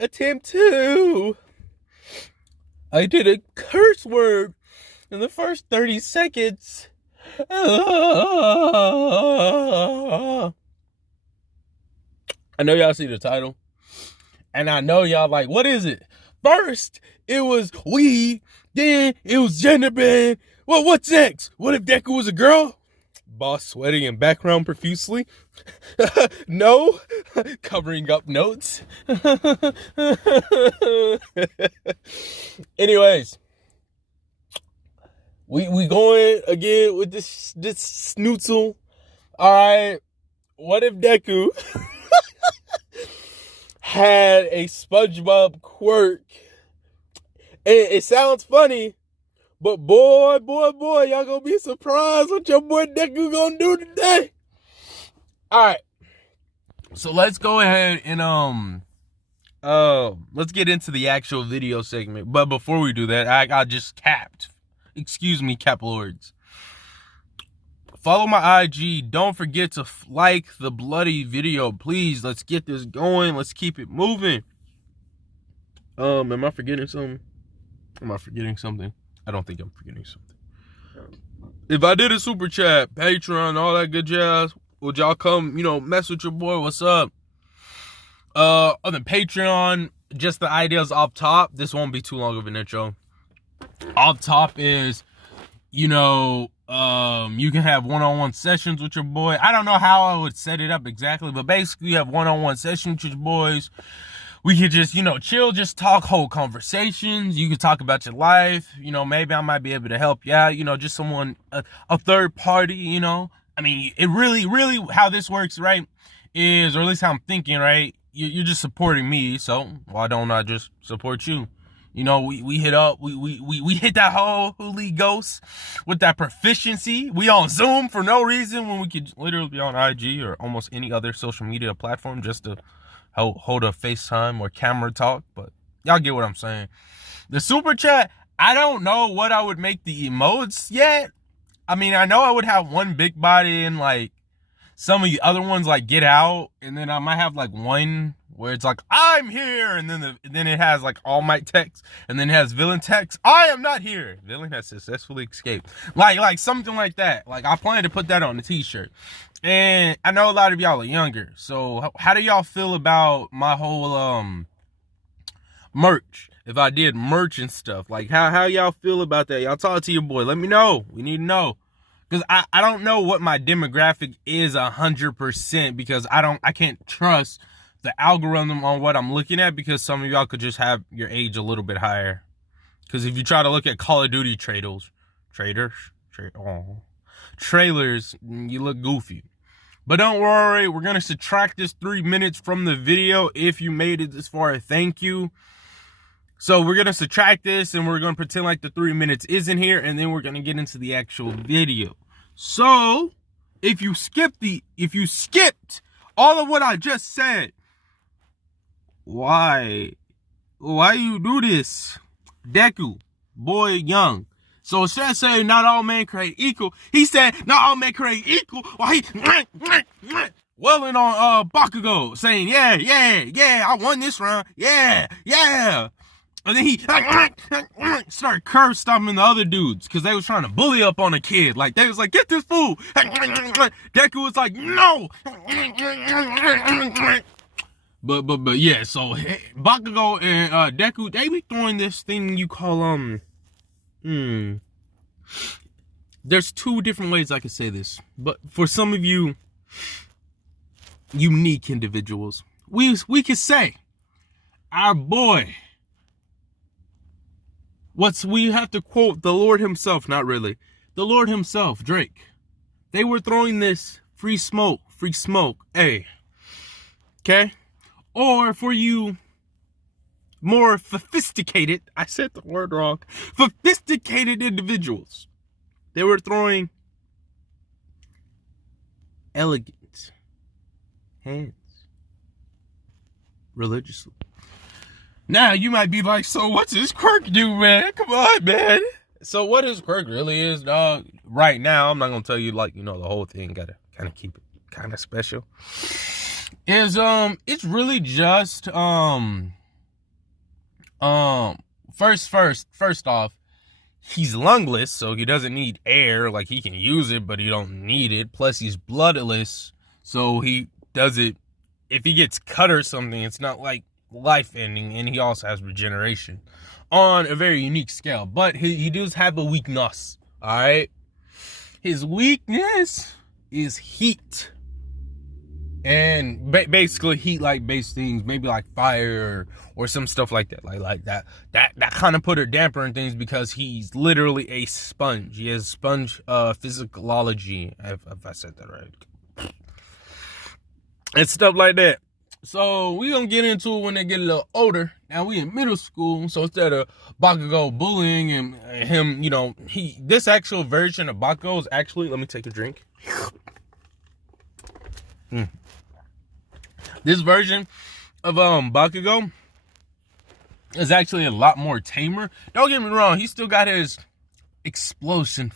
attempt 2. I did a curse word in the first 30 seconds. I know y'all see the title. And I know y'all like, what is it? First, it was weed. Then it was gender band. Well, what's next? What if Deku was a girl? Boss sweating in background profusely. No. Covering up notes. Anyways. We going again with this snootzel. Alright. What if Deku had a SpongeBob quirk? It sounds funny, but boy, y'all gonna be surprised what your boy Deku gonna do today. Alright. So let's go ahead and let's get into the actual video segment. But before we do that, I just capped. Excuse me, Cap Lords. Follow my IG. Don't forget to like the bloody video, please. Let's get this going. Let's keep it moving. Am I forgetting something? I don't think I'm forgetting something. If I did a super chat, Patreon, all that good jazz, would y'all come, mess with your boy? What's up? On the Patreon, just the ideas off top. This won't be too long of an intro. Off top is, you can have one-on-one sessions with your boy. I don't know how I would set it up exactly, but basically you have one-on-one sessions with your boys. We could just, chill, just talk whole conversations. You could talk about your life. Maybe I might be able to help you out. Just someone, a third party, I mean, it really, how this works, right, is, or at least how I'm thinking, right, you're just supporting me, so why don't I just support you? We hit up, we hit that holy ghost with that proficiency. We on Zoom for no reason when we could literally be on IG or almost any other social media platform just to hold a FaceTime or camera talk. But y'all get what I'm saying. The super chat, I don't know what I would make the emotes yet. I mean, I know I would have one big body and like some of the other ones like get out, and then I might have like one where it's like, I'm here, and then it has like All Might text, and then it has villain text, I am not here, villain has successfully escaped, like something like that. Like I plan to put that on the t-shirt. And I know a lot of y'all are younger, so how do y'all feel about my whole merch? If I did merch and stuff, like how y'all feel about that? Y'all talk to your boy, let me know. We need to know. Because I don't know what my demographic is 100%, because I can't trust the algorithm on what I'm looking at, because some of y'all could just have your age a little bit higher. Because if you try to look at Call of Duty trailers, you look goofy. But don't worry, we're going to subtract this 3 minutes from the video. If you made it this far, thank you. So we're going to subtract this, and we're going to pretend like the 3 minutes isn't here, and then we're going to get into the actual video. So, if you skipped all of what I just said, why you do this? Deku, boy young. So instead of saying not all men create equal, he said not all men create equal, while he welling on Bakugo, saying yeah, I won this round, yeah. And then he started curve stomping the other dudes because they was trying to bully up on a kid. Like they was like, get this fool. Deku was like, no. But yeah, so Bakugo and Deku, they be throwing this thing you call there's two different ways I could say this, but for some of you unique individuals, we could say our boy, we have to quote the Lord himself, not really, the Lord himself, Drake. They were throwing this free smoke, hey, okay? Or for you more sophisticated, I said the word wrong, sophisticated individuals, they were throwing elegant hands religiously. Now you might be like, so what's his quirk do, man? Come on, man. So what his quirk really is, dog, right now, I'm not gonna tell you like, the whole thing, gotta kind of keep it kind of special, is it's really just First off, he's lungless, so he doesn't need air. Like, he can use it, but he don't need it. Plus, he's bloodless, so he does it. If he gets cut or something, it's not like life-ending, and he also has regeneration on a very unique scale. But he does have a weakness, all right? His weakness is heat. And basically heat-like based things, maybe like fire or some stuff like that. Like that kind of put a damper in things because he's literally a sponge. He has sponge physiology, if I said that right. And stuff like that. So we gonna get into it when they get a little older. Now we in middle school, so instead of Bakugo bullying and him, you know, this actual version of Bakugo is actually, let me take a drink. This version of Bakugo is actually a lot more tamer. Don't get me wrong, he still got his explosive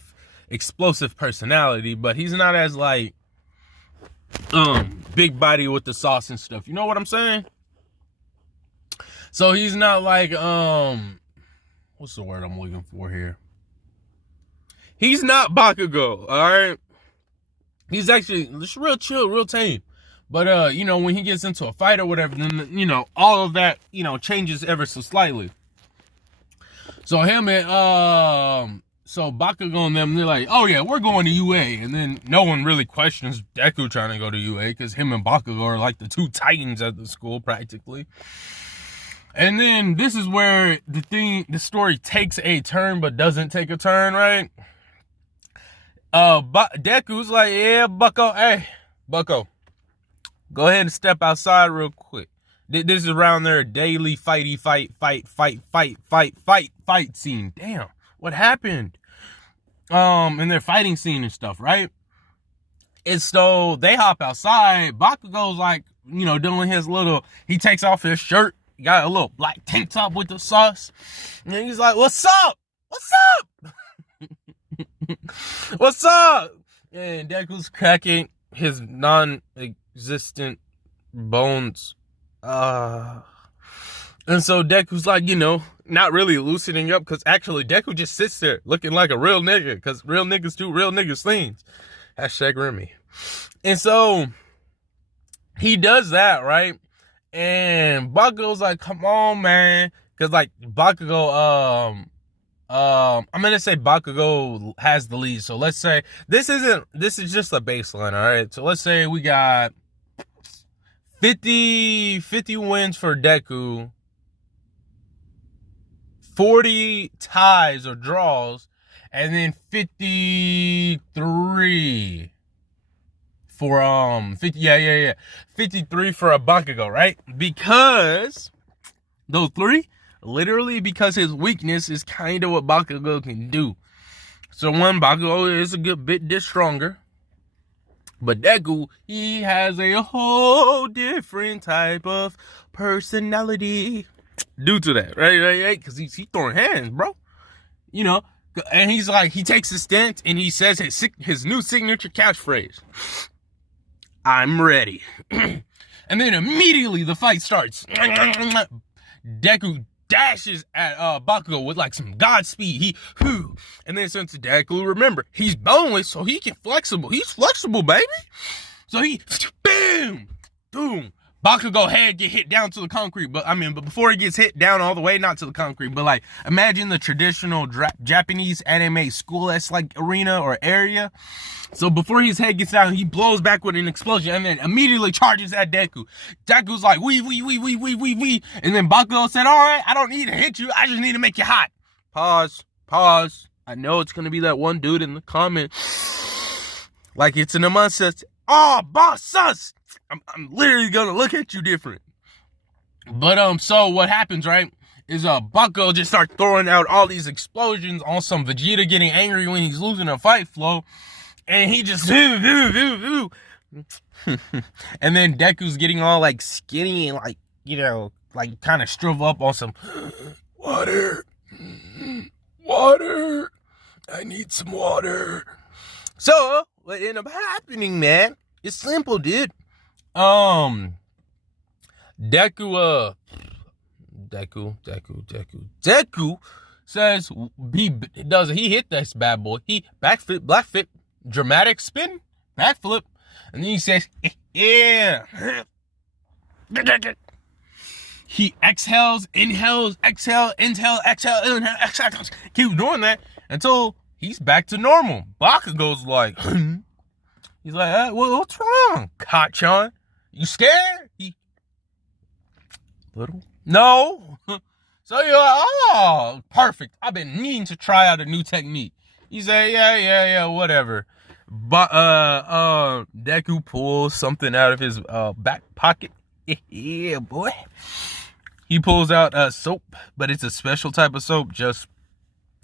personality, but he's not as like big body with the sauce and stuff. You know what I'm saying? So he's not like what's the word I'm looking for here? He's not Bakugo, all right? He's actually just real chill, real tame. But, you know, when he gets into a fight or whatever, then, you know, all of that, you know, changes ever so slightly. So him and, so Bakugo and them, they're like, oh yeah, we're going to UA. And then no one really questions Deku trying to go to UA because him and Bakugo are like the two titans at the school practically. And then this is where the story takes a turn but doesn't take a turn, right? Deku's like, yeah, Bucko, hey, Bucko, go ahead and step outside real quick. This is around their daily fight scene. Damn, what happened? In their fighting scene and stuff, right? And so they hop outside. Bakugo's like, you know, doing his little, he takes off his shirt, got a little black tank top with the sauce. And he's like, what's up? What's up? What's up? And Deku's cracking his non-existent bones. And so Deku's like, you know, not really loosening up because actually Deku just sits there looking like a real nigga because real niggas do real niggas things. Hashtag Remy. And so he does that, right? And Bakugo's like, come on, man. Because like Bakugo, I'm gonna say Bakugo has the lead. So let's say this is just a baseline, all right? So let's say we got 50 wins for Deku, 40 ties or draws, and then 53 for 53 for a Bakugo, right? Because those three, literally because his weakness is kind of what Bakugo can do. So one, Bakugo is a good bit stronger. But Deku, he has a whole different type of personality due to that, right? Because he's throwing hands, bro. You know, and he's like, he takes a stance and he says his new signature catchphrase. I'm ready. And then immediately the fight starts. Deku dashes at Bakugo with like some Godspeed. And then since Deku, remember, he's boneless, so he can flexible. He's flexible, baby. So he, boom, boom. Bakugo head get hit down to the concrete, but before he gets hit down all the way, not to the concrete, but like imagine the traditional Japanese anime school-esque like arena or area. So before his head gets down, he blows back with an explosion and then immediately charges at Deku. Deku's like, wee. And then Bakugo said, all right, I don't need to hit you. I just need to make you hot. Pause. I know it's going to be that one dude in the comment. Like it's an Among Us. Oh, boss sus. I'm literally going to look at you different. But, so what happens, right, is, Bakugo just starts throwing out all these explosions on some Vegeta getting angry when he's losing a fight flow. And he just, and then Deku's getting all, like, skinny and, like, you know, like, kind of shrivel up on some water. I need some water. So, what ended up happening, man, it's simple, dude. Deku Deku says he hit this bad boy. He backflip, black flip, dramatic spin, backflip, and then he says, yeah. He exhales, inhales, exhale, inhale, keeps doing that until he's back to normal. Bakugo's like, he's like, what's wrong, Kachan? You scared? Little? No. So you're like, oh, perfect. I've been needing to try out a new technique. He said, yeah, whatever. But Deku pulls something out of his back pocket. Yeah, boy. He pulls out soap, but it's a special type of soap. Just,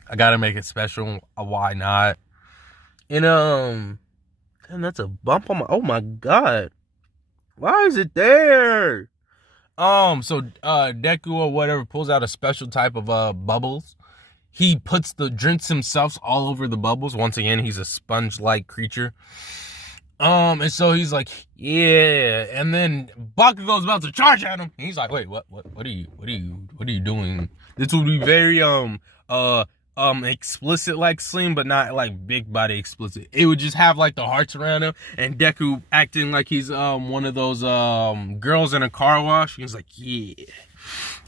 I gotta make it special. Why not? And that's a bump on my. Oh my god, why is it there? So Deku or whatever pulls out a special type of bubbles. He drinks himself all over the bubbles. Once again, he's a sponge-like creature. And so he's like, yeah. And then Bakugo's about to charge at him. And he's like, wait, what are you doing? This would be very explicit like Slim, but not like big body explicit. It would just have like the hearts around him, and Deku acting like he's one of those girls in a car wash. He's like, yeah.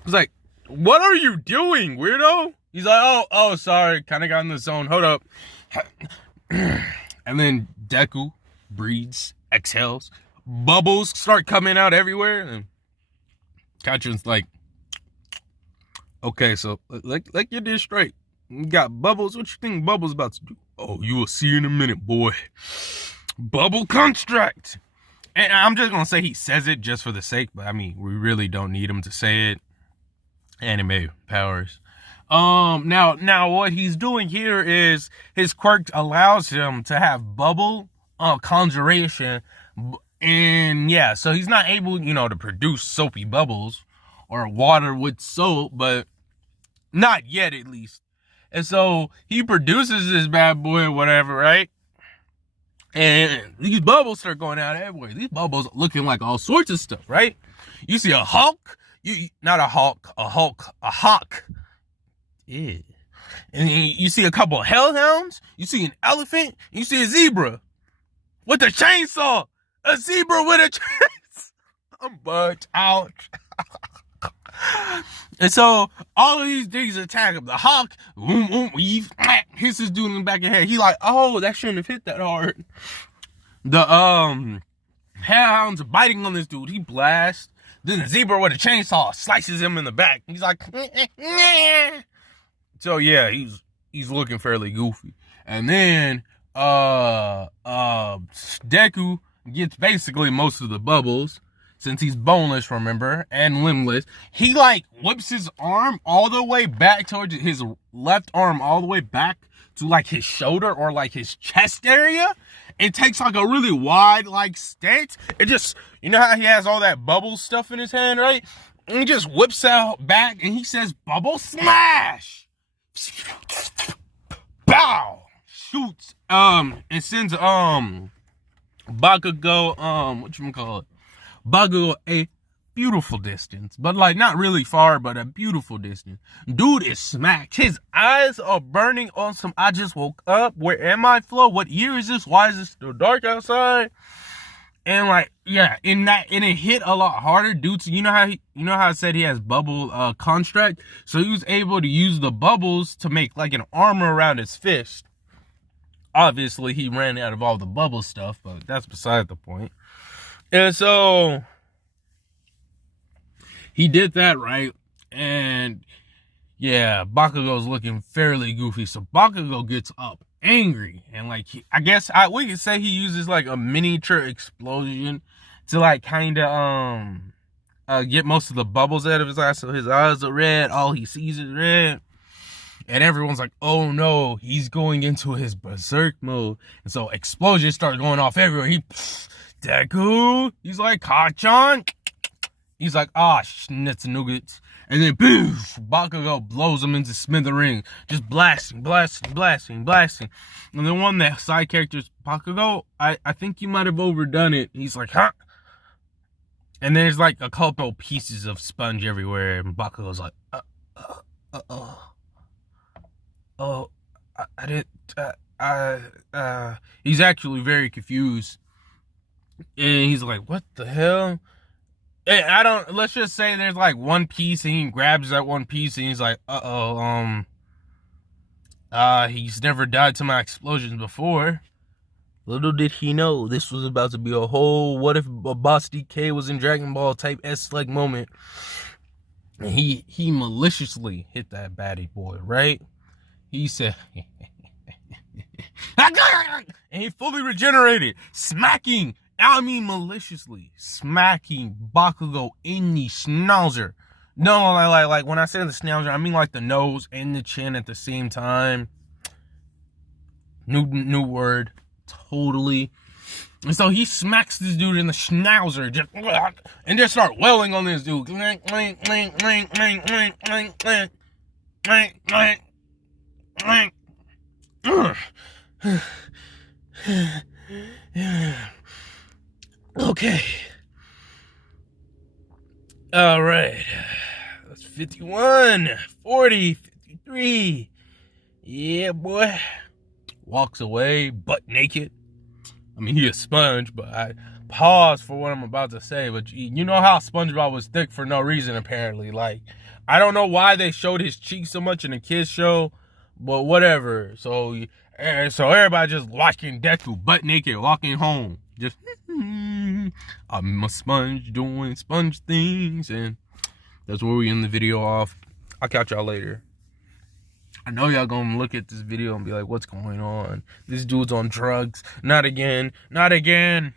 He's like, what are you doing, weirdo? He's like, oh, sorry, kind of got in the zone. Hold up. And then Deku breathes, exhales, bubbles start coming out everywhere, and Kachan's like, okay, so like you did straight. You got bubbles. What you think Bubble's about to do? Oh, you will see in a minute, boy. Bubble construct. And I'm just gonna say he says it just for the sake, but I mean, we really don't need him to say it. Anime powers. Now what he's doing here is his quirk allows him to have bubble conjuration, and yeah, so he's not able, to produce soapy bubbles or water with soap, but not yet at least. And so he produces this bad boy or whatever, right? And these bubbles start going out everywhere. These bubbles looking like all sorts of stuff, right? You see a hawk, a hawk. Yeah. And you see a couple of hellhounds, you see an elephant, you see a zebra with a chainsaw. A zebra with a chainsaw. I'm bugged out. And so all of these things attack him. The hawk, hits this dude in the back of the head. He like, oh, that shouldn't have hit that hard. The hellhounds are biting on this dude. He blasts. Then the zebra with a chainsaw slices him in the back. He's like, so yeah, he's looking fairly goofy. And then Deku gets basically most of the bubbles, since he's boneless, remember, and limbless. He like whips his arm all the way back towards his left arm, all the way back to like his shoulder or like his chest area. It takes like a really wide like stance. It just, you know how he has all that bubble stuff in his hand, right? And he just whips out back and he says, bubble smash. Bow. Shoots. And sends Bakugo, Bakugo a beautiful distance, but like not really far, but a beautiful distance. Dude is smacked. His eyes are burning on some I just woke up. Where am I flow? What year is this? Why is it still dark outside? And like, yeah, and it hit a lot harder due to, you know how I said he has bubble construct? So he was able to use the bubbles to make like an armor around his fist. Obviously he ran out of all the bubble stuff, but that's beside the point. And so he did that, right? And yeah, Bakugo's looking fairly goofy. So Bakugo gets up angry, and like we could say he uses like a miniature explosion to like kind of get most of the bubbles out of his eyes. So his eyes are red, all he sees is red. And everyone's like, oh no, he's going into his berserk mode. And so explosions start going off everywhere. Deku, he's like, Kachan. He's like, schnitz nuggets. And then, poof, Bakugo blows him into smithereens. Just blasting. And then one of the side characters, Bakugo, I think you might have overdone it. He's like, huh? And there's like a couple pieces of sponge everywhere, and Bakugo's like, oh, I didn't, he's actually very confused. And he's like, what the hell? And let's just say there's like one piece, and he grabs that one piece, and he's like, he's never died to my explosions before. Little did he know this was about to be a whole what if a Boss DK was in Dragon Ball type S-like moment. And he maliciously hit that baddie boy, right? He said, and he fully regenerated, maliciously smacking Bakugo in the schnauzer. No, like when I say the schnauzer, I mean like the nose and the chin at the same time. New word. Totally. And so he smacks this dude in the schnauzer and just start welling on this dude. Okay. All right. That's 51, 40, 53. Yeah, boy. Walks away, butt naked. I mean, he a sponge, but I pause for what I'm about to say. But you know how SpongeBob was thick for no reason, apparently. Like, I don't know why they showed his cheeks so much in the kids show, but whatever. So everybody just watching Deku butt naked, walking home. Just, I'm a sponge doing sponge things. And that's where we end the video off. I'll catch y'all later. I know y'all gonna look at this video and be like, what's going on? This dude's on drugs. Not again. Not again.